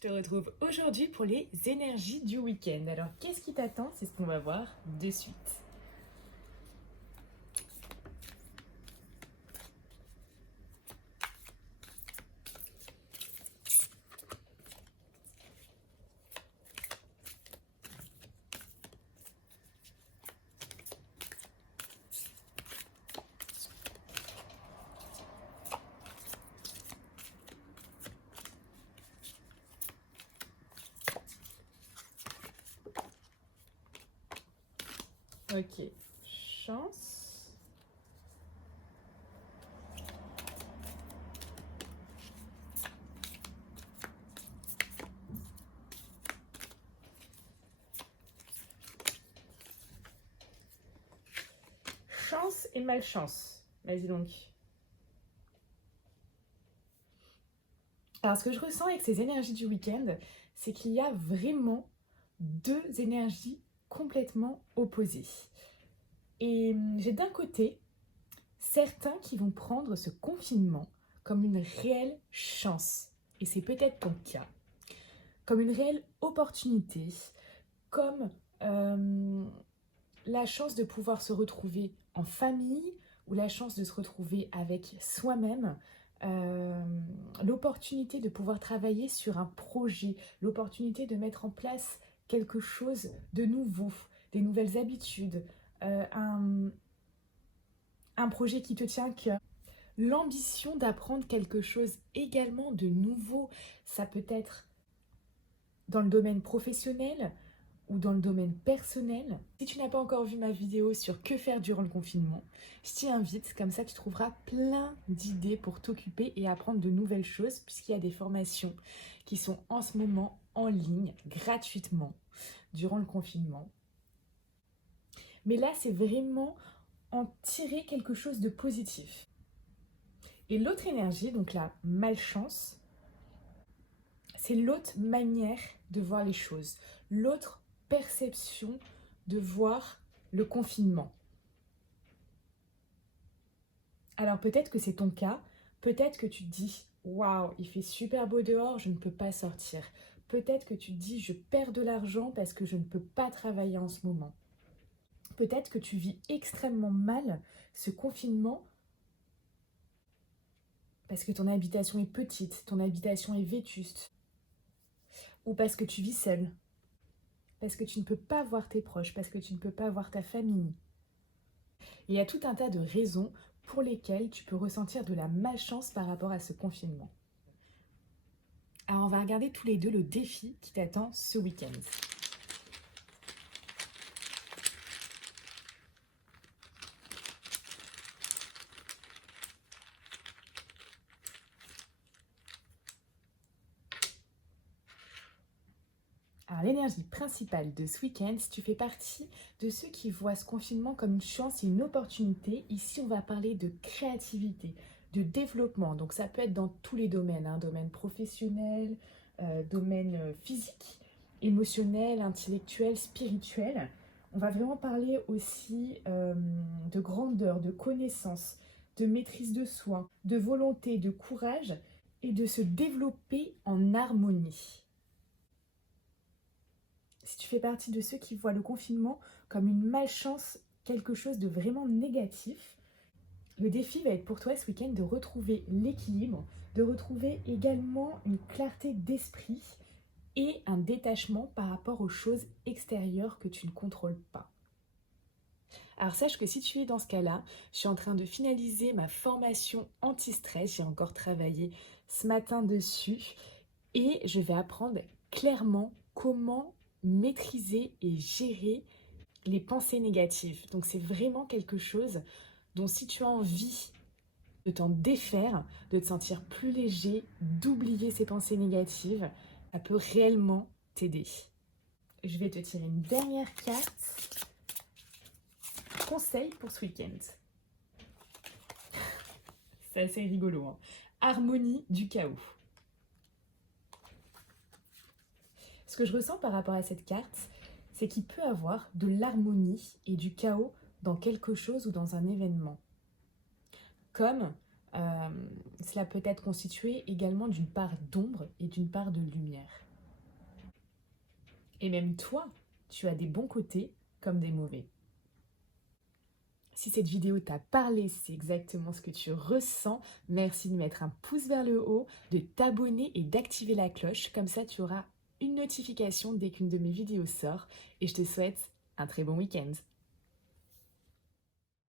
Je te retrouve aujourd'hui pour les énergies du week-end. Alors, qu'est-ce qui t'attend? C'est ce qu'on va voir de suite. Ok, chance. Chance et malchance. Vas-y donc. Alors, ce que je ressens avec ces énergies du week-end, c'est qu'il y a vraiment deux énergies complètement opposées. Et j'ai d'un côté certains qui vont prendre ce confinement comme une réelle chance. Et c'est peut-être ton cas. Comme une réelle opportunité, comme la chance de pouvoir se retrouver en famille ou la chance de se retrouver avec soi-même, l'opportunité de pouvoir travailler sur un projet, l'opportunité de mettre en place quelque chose de nouveau, des nouvelles habitudes, un projet qui te tient à cœur. L'ambition d'apprendre quelque chose également de nouveau, ça peut être dans le domaine professionnel ou dans le domaine personnel. Si tu n'as pas encore vu ma vidéo sur que faire durant le confinement, je t'y invite, comme ça tu trouveras plein d'idées pour t'occuper et apprendre de nouvelles choses, puisqu'il y a des formations qui sont en ce moment en ligne, gratuitement, durant le confinement. Mais là, c'est vraiment en tirer quelque chose de positif. Et l'autre énergie, donc la malchance, c'est l'autre manière de voir les choses, l'autre perception de voir le confinement. Alors peut-être que c'est ton cas, peut-être que tu te dis « Waouh, il fait super beau dehors, je ne peux pas sortir ». Peut-être que tu te dis « Je perds de l'argent parce que je ne peux pas travailler en ce moment ». Peut-être que tu vis extrêmement mal ce confinement parce que ton habitation est petite, ton habitation est vétuste, ou parce que tu vis seul, parce que tu ne peux pas voir tes proches, parce que tu ne peux pas voir ta famille. Et il y a tout un tas de raisons pour lesquelles tu peux ressentir de la malchance par rapport à ce confinement. Alors on va regarder tous les deux le défi qui t'attend ce week-end. Alors l'énergie principale de ce week-end, si tu fais partie de ceux qui voient ce confinement comme une chance et une opportunité, ici on va parler de créativité, de développement. Donc ça peut être dans tous les domaines, domaine professionnel, domaine physique, émotionnel, intellectuel, spirituel. On va vraiment parler aussi de grandeur, de connaissance, de maîtrise de soi, de volonté, de courage et de se développer en harmonie. Si tu fais partie de ceux qui voient le confinement comme une malchance, quelque chose de vraiment négatif, le défi va être pour toi ce week-end de retrouver l'équilibre, de retrouver également une clarté d'esprit et un détachement par rapport aux choses extérieures que tu ne contrôles pas. Alors sache que si tu es dans ce cas-là, je suis en train de finaliser ma formation anti-stress, j'ai encore travaillé ce matin dessus et je vais apprendre clairement comment maîtriser et gérer les pensées négatives. Donc c'est vraiment quelque chose dont si tu as envie de t'en défaire, de te sentir plus léger, d'oublier ces pensées négatives, ça peut réellement t'aider. Je vais te tirer une dernière carte. Conseil pour ce week-end. C'est assez rigolo, hein. Harmonie du chaos. Ce que je ressens par rapport à cette carte, c'est qu'il peut y avoir de l'harmonie et du chaos dans quelque chose ou dans un événement. Comme cela peut être constitué également d'une part d'ombre et d'une part de lumière. Et même toi, tu as des bons côtés comme des mauvais. Si cette vidéo t'a parlé, c'est exactement ce que tu ressens, merci de mettre un pouce vers le haut, de t'abonner et d'activer la cloche. Comme ça, tu auras une notification dès qu'une de mes vidéos sort. Et je te souhaite un très bon week-end.